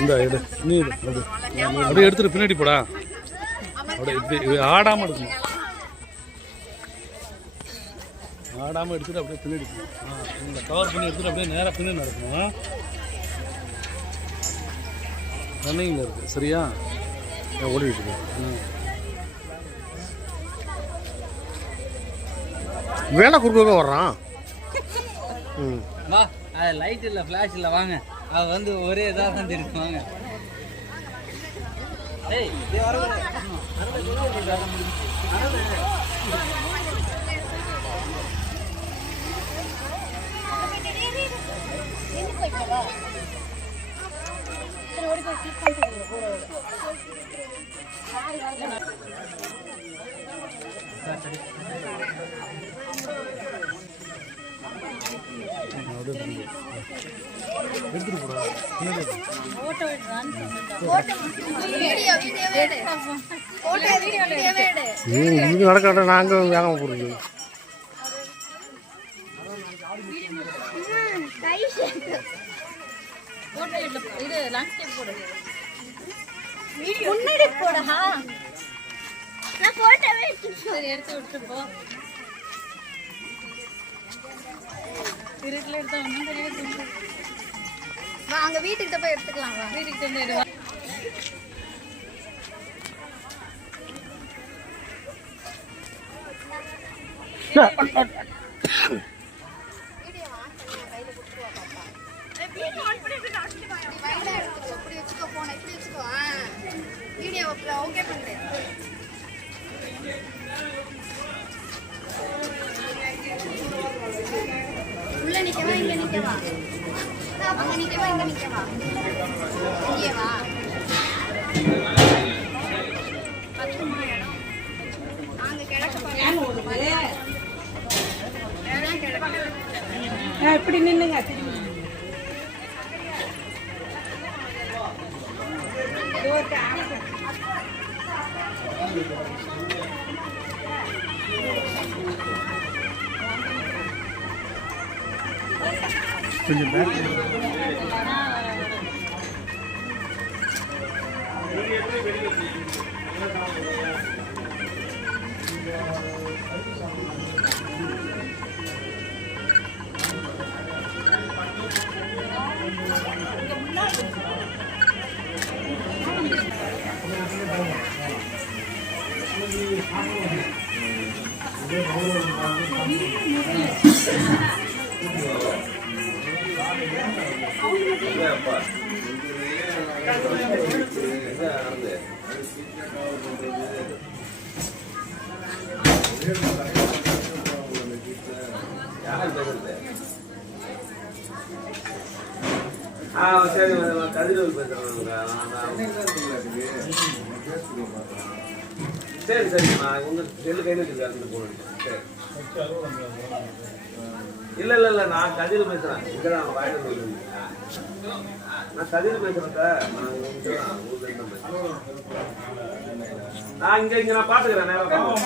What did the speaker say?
இந்த எடு நீ அப்படியே எடுத்துட்டு பின்னாடி போடா. அப்படியே இப்படி ஆடாமல் எடுக்கணும். ஆடாமல் எடுத்துட்டு அப்படியே பின்னாடி போகணும். இந்த கவர் பண்ணி எடுத்துட்டு அப்படியே நேராக பின்னாடி நடக்கணும். ரன்னிங்கில் இருக்குது சரியா? ஓடிட்டு இருக்கு. வேலை குறுக்க வர்றான். வா, அது லைட் இல்லை, ஃப்ளாஷ் இல்லை, வாங்க. அது வந்து ஒரே இதாக வந்து இருக்குவாங்க. ஏய் இங்கே நடக்காட்ட நாங்கள் வேகமாக போடுறது. முன்னாடி போடா. நான் போட்டவே சரி எடுத்து விட்டு போ. இருட்டில் எடுத்தா ஒன்றும் தெரியாது. வா அங்கே வீட்டுக்கிட்ட போய் எடுத்துக்கலாம். வா வீட்டுக்கிட்ட இருந்து எடுவா. ஓகே பண்ணுறேன். உள்ள நிக்கவா இங்க நிக்கவா? அங்க நிக்கவா இங்க நிக்கவா? இங்கே வா. பத்துமா இடம். அங்க கிடக்க பாருங்க. இடம் கிடக்கு. இப்படி நின்னுங்க திரும்பி. கொஞ்சம் பேக் சரி கதிரூர் பேசுறேன். சரி சரி நான் உங்க செல்லு கையில் வச்சுருக்கேன் போன். சரி இல்லை இல்லை இல்லை நான் கதிர் பேசுகிறேன். இங்கே தான் வாயில நான் கதிர் பேசுகிறேன் சார். நான் ஊர்லேருந்து தான் பேசுகிறேன். நான் இங்கே நான் பார்த்துக்கிறேன். நேரம் காலம்